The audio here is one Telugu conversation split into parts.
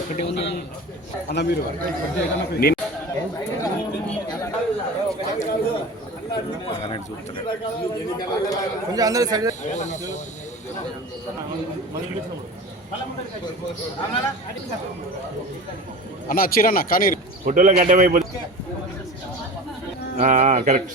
ఒకటి ఉంది అన్న మీరు కొంచెం అందరూ సైడ్ అన్న వచ్చిరన్న కానీ ఫోటోలో గడ్డమైపోతుంది. కరెక్ట్.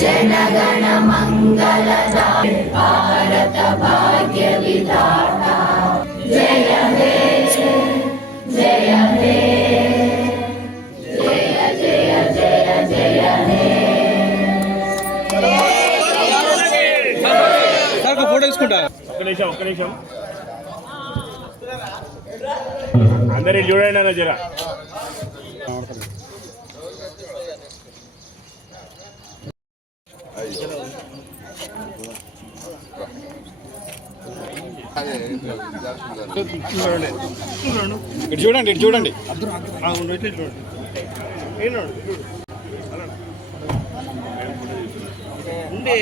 जनगण मंगलदायक भारत भाग्य विधाता जय हे जय हे जय जय जय जय हे ఫోటో తీసుకుంటా. ఒక్క నిమిషం అందరి చూడండి అన్న జర. ఇటు చూడండి ఇటు చూడండి. ఉండే